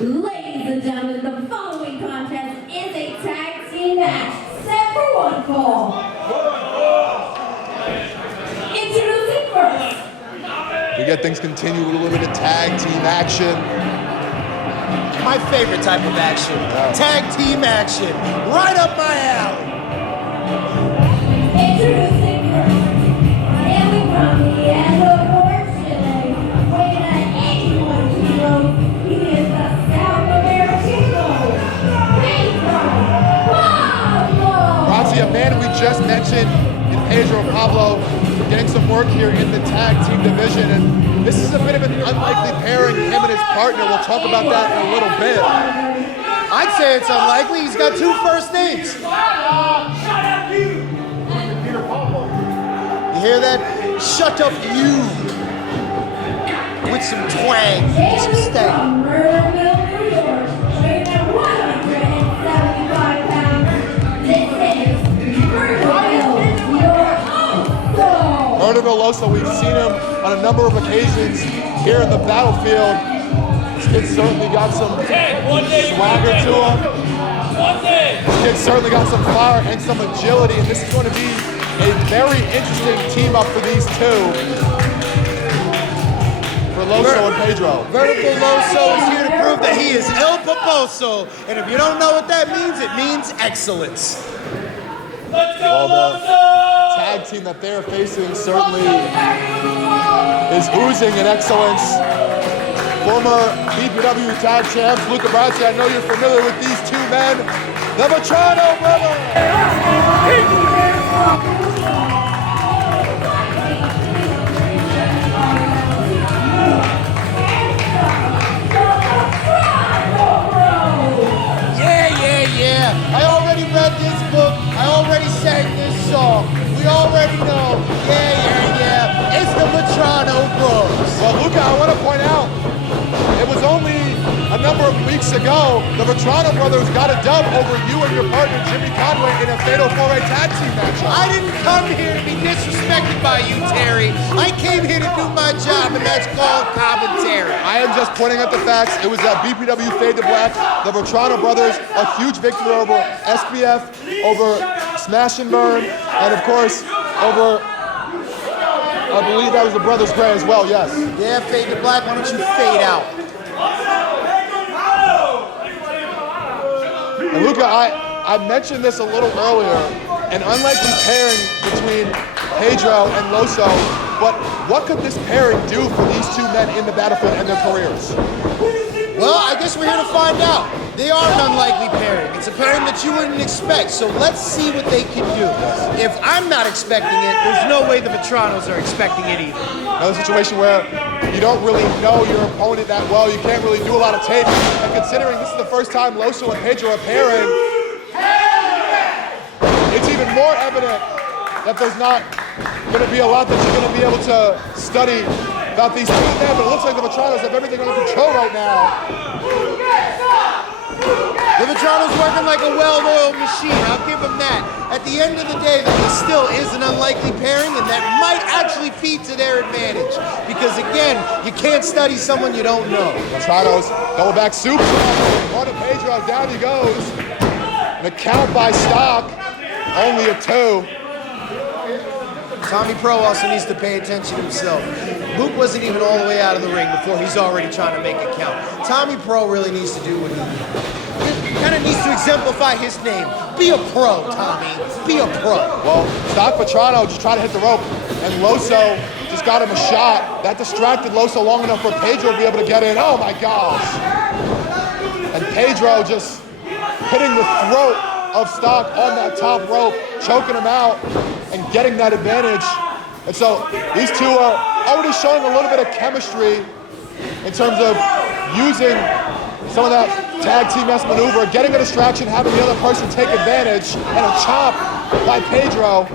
Ladies and gentlemen, the following contest is a tag team match set for one fall. Introducing first. We get things continued with a little bit of tag team action. My favorite type of action. Tag team action. Right up my alley. Introducing first. Hailing from the end of Chile, weighing at 81 kilos, he is the South American Pedro Pablo. Razzie, a man we just mentioned in Pedro Pablo, getting some work here in the tag team division, and this is a bit of an unlikely pairing, him and his partner. We'll talk about that in a little bit. I'd say it's unlikely. He's got two first names. You hear that? Shut up, you. With some twang, some stank. From Murdaville, New York, weighing at 175 pounds, this is Murdaville Loso, we've seen him on a number of occasions here in the battlefield. This kid certainly got some swagger to him. This kid certainly got some fire and some agility, and this is going to be a very interesting team up for these two. For Loso and Pedro. Vertical Loso is here to prove that he is El Paposo, and if you don't know what that means, it means excellence. Well, the tag team that they're facing certainly is oozing in excellence. Former BPW tag champs, Luca Brasi, I know you're familiar with these two men, the Vetrano brothers. Yeah. I already read this book. I already sang this song. We already know. Yeah. It's the Vetrano Bros. Well, Luca, I want to point out, it was only a number of weeks ago the Vetrano brothers got a dub over you and your partner Jimmy Conway in a Fatal 4-Way tag team matchup. I didn't come here to be disrespected by you, Terry. I came here to do my job, and that's called commentary. I am just pointing out the facts. It was at BPW Fade to Black. The Vetrano brothers, a huge victory over SBF, over Smash and Burn, and of course, over, I believe that was the Brothers Gray as well, yes. Yeah, Fade to Black, why don't you fade out? And Luca, I mentioned this a little earlier, an unlikely pairing between Pedro and Loso, but what could this pairing do for these two men in the battlefield and their careers? Well, I guess we're here to find out. They are an unlikely pairing. It's a pairing that you wouldn't expect, so let's see what they can do. If I'm not expecting it, there's no way the Vetranos are expecting it either. Another situation where you don't really know your opponent that well, you can't really do a lot of tape, and considering this is the first time Loso and Pedro are pairing, it's even more evident that there's not going to be a lot that you're going to be able to study about these two men, but it looks like the Vetranos have everything under control right now. The Vetrano's working like a well-oiled machine, I'll give them that. At the end of the day, though, this still is an unlikely pairing, and that might actually feed to their advantage. Because again, you can't study someone you don't know. Vetranos double back super. On to Pedro, down he goes. And a count by Stock, only a 2. Tommy Pro also needs to pay attention to himself. Mook wasn't even all the way out of the ring before he's already trying to make it count. Tommy Pro really needs to do what he kind of needs to exemplify his name. Be a pro, Tommy. Be a pro. Well, Stock Vetrano just tried to hit the rope, and Loso just got him a shot. That distracted Loso long enough for Pedro to be able to get in. Oh my gosh. And Pedro just hitting the throat of Stock on that top rope, choking him out and getting that advantage. And so these two are already showing a little bit of chemistry in terms of using some of that tag team S maneuver, getting a distraction, having the other person take advantage, and a chop by Pedro,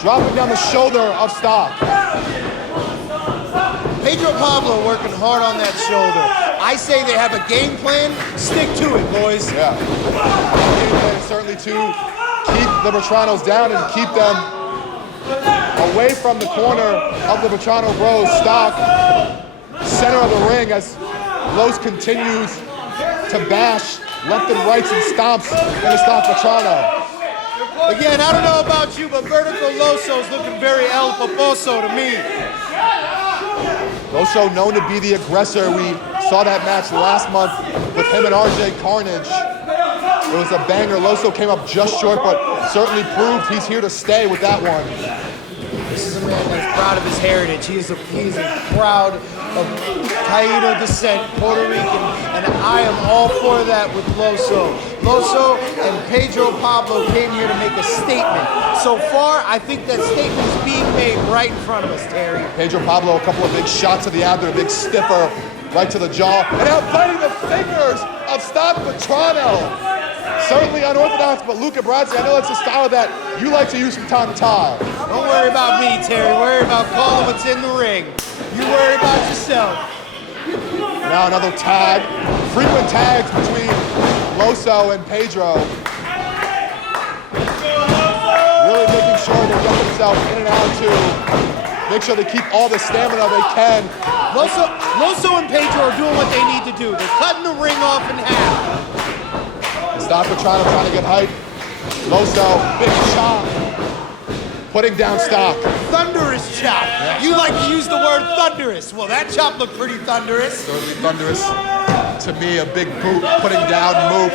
dropping down the shoulder of Stock. Pedro Pablo working hard on that shoulder. I say they have a game plan. Stick to it, boys. Yeah. The game plan is certainly to keep the Vetranos down and keep them away from the corner of the Vetrano Bros. Stock, center of the ring, as Los continues to bash left and rights and stomps into stock Vetrano. Again, I don't know about you, but Vertical Loso's looking very El Paposo to me. Loso known to be the aggressor. We saw that match last month with him and RJ Carnage. It was a banger. Loso came up just short, but certainly proved he's here to stay with that one. This is a man that's proud of his heritage. He is proud of Taíno descent, Puerto Rican, and I am all for that with Loso. Loso and Pedro Pablo came here to make a statement. So far, I think that statement is being made right in front of us, Terry. Pedro Pablo, a couple of big shots to the abdomen, a big stiffer right to the jaw, and now biting the fingers of Stock Vetrano. Certainly unorthodox, but Luca Brazzi, I know that's a style that you like to use from time to time. Don't worry about me, Terry. Worry about calling what's in the ring. You worry about yourself. Now another tag. Frequent tags between Loso and Pedro. Really making sure they get themselves in and out to make sure they keep all the stamina they can. Loso and Pedro are doing what they need to do. They're cutting the ring off in half. Stock Vetrano trying to get hype. Loso, big chop. Putting down Stock. Thunderous chop. Yeah. You like to use the word thunderous. Well, that chop looked pretty thunderous. Certainly thunderous. To me, a big boot putting down Mook.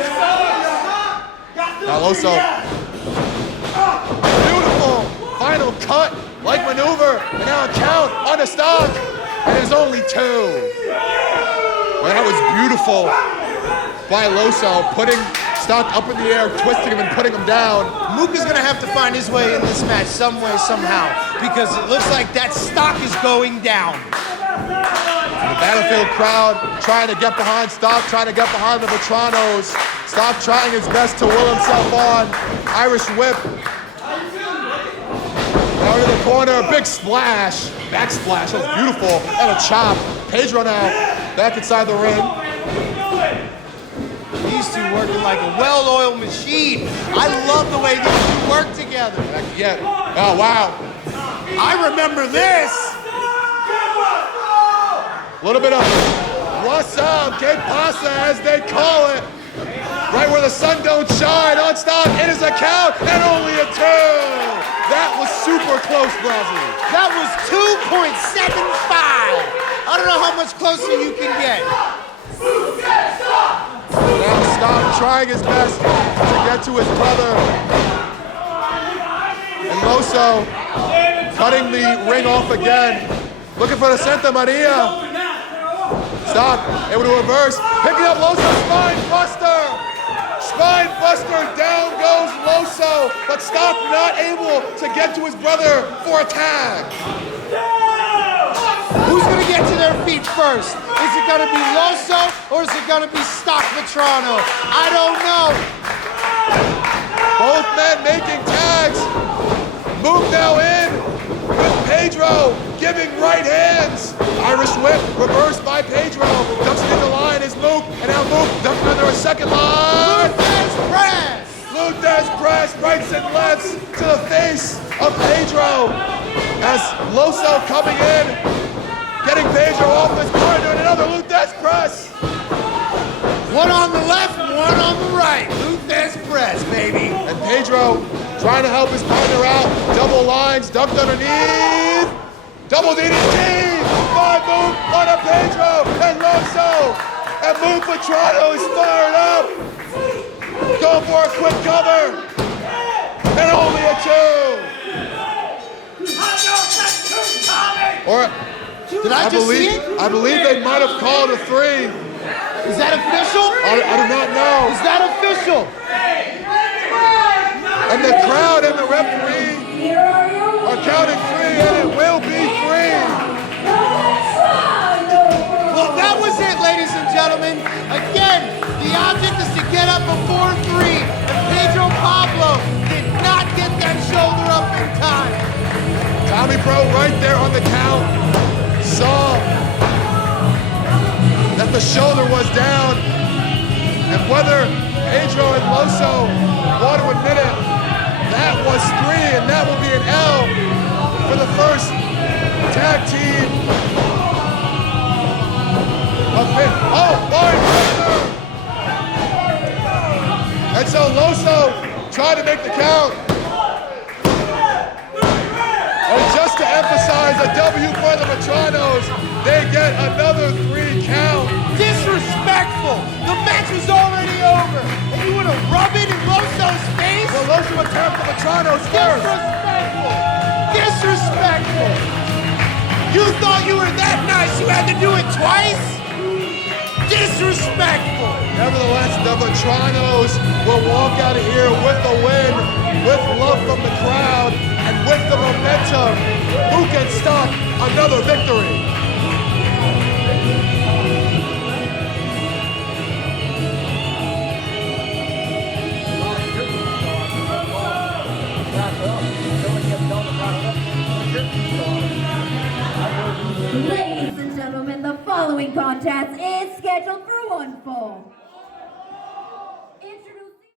Now Loso. Beautiful final cut, like maneuver, and now a count on the Stock. And there's only two. Well, that was beautiful by Loso, putting Stock up in the air, twisting him and putting him down. Mook is gonna have to find his way in this match some way, somehow, because it looks like that Stock is going down. The Battlefield crowd trying to get behind Stock, trying to get behind the Vetranos. Stock trying his best to will himself on. Irish whip. Now into the corner, big splash. Back splash, that was beautiful. And a chop. Pedro now back inside the ring. These two working like a well-oiled machine. I love the way these two work together. Yeah. Oh, wow. I remember this. A little bit of what's up, que pasa, as they call it. Right where the sun don't shine on Stock. It is a count and only a two. That was super close, Brazzi. That was 2.75. I don't know how much closer you can get. Now Stock trying his best to get to his brother. And Loso cutting the ring off again. Looking for the Santa Maria. Stock able to reverse. Picking up Loso's spine buster. Spine buster, down goes Loso. But Stock not able to get to his brother for a tag. Who's gonna get to their feet first? Is it gonna be Loso or is it gonna be Stock Vetrano? I don't know. Both men making tags. Mook now in with Pedro giving right hands. Irish whip reversed by Pedro. Ducks into the line is Mook. And now Mook ducking under a second line. Luthez press. Luthez press rights and lefts to the face of Pedro. As Loso coming in. Getting Pedro off his partner and another Luthez press. One on the left, one on the right. Luthez press, baby. And Pedro trying to help his partner out. Double lines, ducked underneath. Double DDT by Mook on a Pedro and Loso. And Mook Vetrano is fired up. Going for a quick cover. And only a two. Or Did I just see it? I believe they might have called a three. Is that official? I do not know. Is that official? And the crowd and the referee are counting three, and it will be three. Well, that was it, ladies and gentlemen. Again, the object is to get up before three, and Pedro Pablo did not get that shoulder up in time. Tommy Pro right there on the count saw that the shoulder was down, and whether Pedro and Loso want to admit it, that was three, and that will be an L for the first tag team of Oh, boy. And so Loso trying to make the count. And just to emphasize a W for the Vetranos, they get another 3 count. Disrespectful! The match was already over, and you want to rub it in Loso's face? Well, Loso attacked the Vetranos first. Disrespectful! Disrespectful! You thought you were that nice, you had to do it twice? Disrespectful! Nevertheless, the Vetranos will walk out of here with the win, with love from the crowd, and with the momentum. Who can stop another victory? Ladies and gentlemen, the following contest is scheduled for one fall.